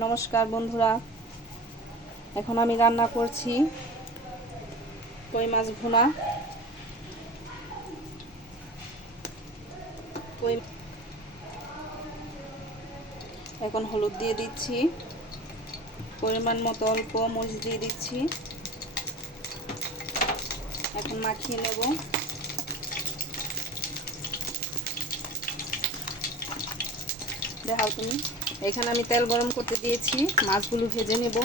নমস্কার বন্ধুরা, এখন আমি রান্না করছি কই মাছ ভুনা। কই এখন হলুদ দিয়ে দিচ্ছি, পরিমাণ মতো অল্প মরিচ দিয়ে দিচ্ছি। এখন মাখিয়ে নেব। দেখাও তুমি। এখানে আমি তেল গরম করতে দিয়েছি, মাছগুলো ভেজে নেব।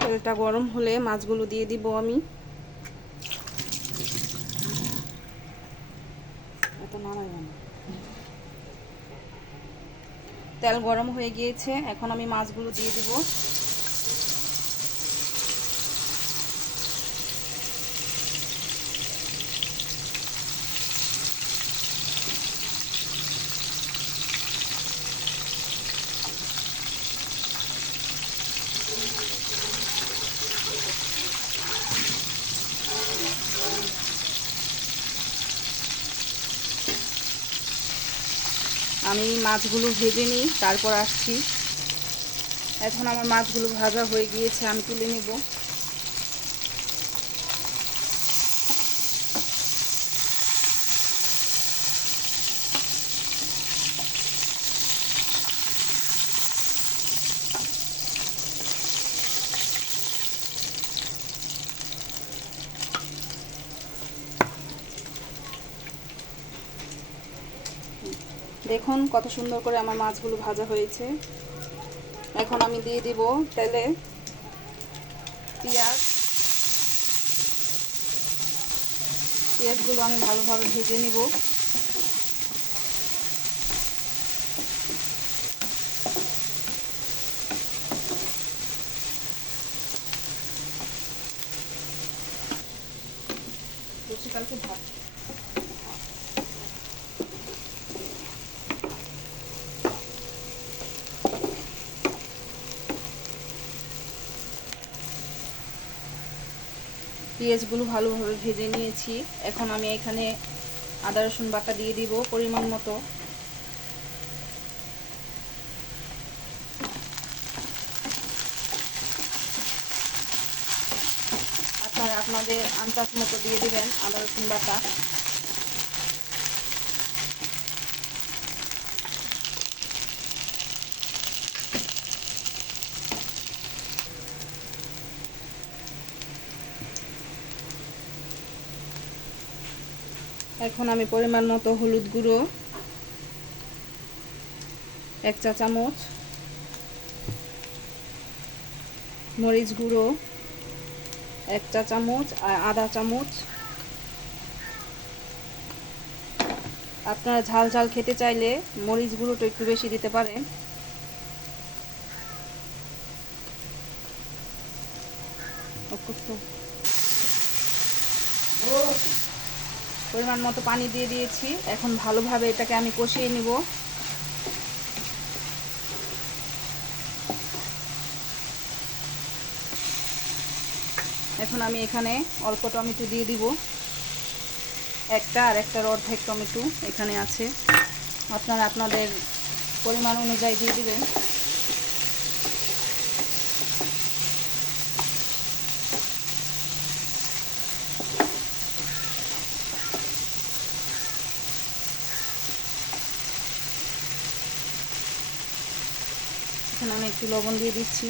তেলটা গরম হলে মাছগুলো দিয়ে দিব আমি। তেল গরম হয়ে গিয়েছে, এখন আমি মাছগুলো দিয়ে দিব। আমি মাছগুলো ভেজে নিই, তারপর আসছি। এখন আমার মাছগুলো ভাজা হয়ে গিয়েছে, আমি তুলে নেব। দেখুন কত সুন্দর করে আমার মাছগুলো ভাজা হয়েছে। এখন আমি দিয়ে দিব তেলে পেঁয়াজ। পেঁয়াজগুলো আমি ভালোভাবে ভেজে নিব। কালকে ভাত পেঁয়াজগুলো ভালোভাবে ভেজে নিয়েছি। এখন আমি এখানে আদা রসুন বাটা দিয়ে দিব পরিমাণ মতো। আপনারা আপনাদের আন্দাজ মতো দিয়ে দিবেন আদা রসুন বাটা। এখন আমি পরিমাণ মতো হলুদ গুঁড়ো 1 চা চামচ, মরিচ গুঁড়ো 1 চা চামচ আর আদা চামচ। আপনারা ঝাল ঝাল খেতে চাইলে মরিচ গুঁড়োটা একটু বেশি দিতে পারেন। পরিমাণ মতো পানি দিয়ে দিয়েছি। এখন ভালোভাবে এটাকে আমি কষিয়ে নিব। এখন আমি এখানে অল্প টমেটো দিয়ে দিব, একটা আর একটার অর্ধেক টমেটো এখানে আছে। আপনারা আপনাদের পরিমাণ অনুযায়ী দিয়ে দিবেন। এখানে আমি একটু লবণ দিয়ে দিচ্ছি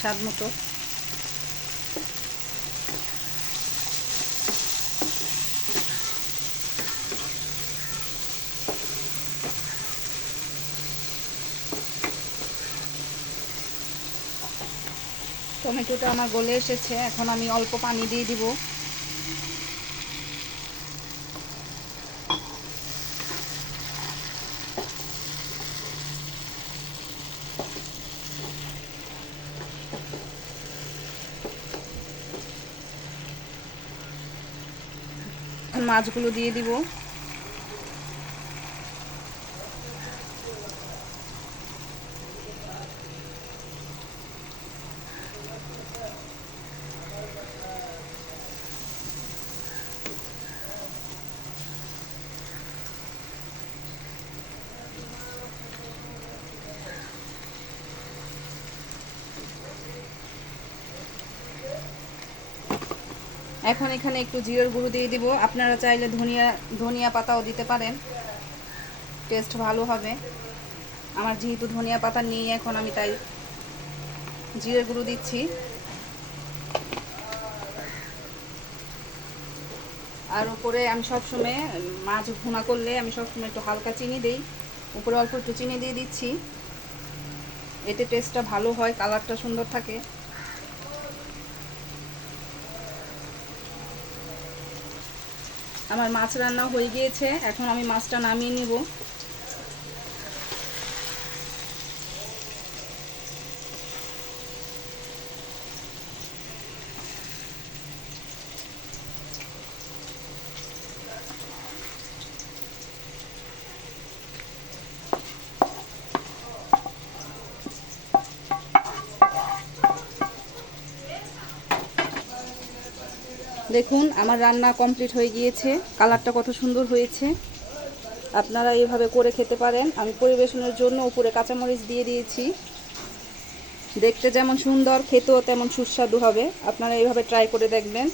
স্বাদ মতো। টমেটোটা আমার গলে এসেছে, এখন আমি অল্প পানি দিয়ে দিব। মাছগুলো দিয়ে দিব। এখন এখানে একটু জিরার গুঁড়ো দিয়ে দিব। আপনারা চাইলে ধনিয়া ধনিয়া পাতাও দিতে পারেন, টেস্ট ভালো হবে। আমার যেহেতু ধনিয়া পাতা নেই এখন, আমি তাই জিরার গুঁড়ো দিচ্ছি। আর উপরে আমি সবসময় মাছ ভুনা করলে আমি সবসময় একটু হালকা চিনি দিই, উপরে অল্প একটু চিনি দিয়ে দিচ্ছি। এতে টেস্টটা ভালো হয়, কালারটা সুন্দর থাকে। আমার মাছ রান্না হয়ে গিয়েছে, এখন আমি মাছটা নামিয়ে নিব। দেখুন আমার রান্না কমপ্লিট হয়ে গিয়েছে, কালারটা কত সুন্দর হয়েছে। আপনারা এইভাবে করে খেতে পারেন। আমি পরিবেশনের জন্য উপরে কাঁচামরিচ দিয়ে দিয়েছি। দেখতে যেমন সুন্দর, খেতেও তেমন সুস্বাদু হবে। আপনারা এইভাবে ট্রাই করে দেখবেন।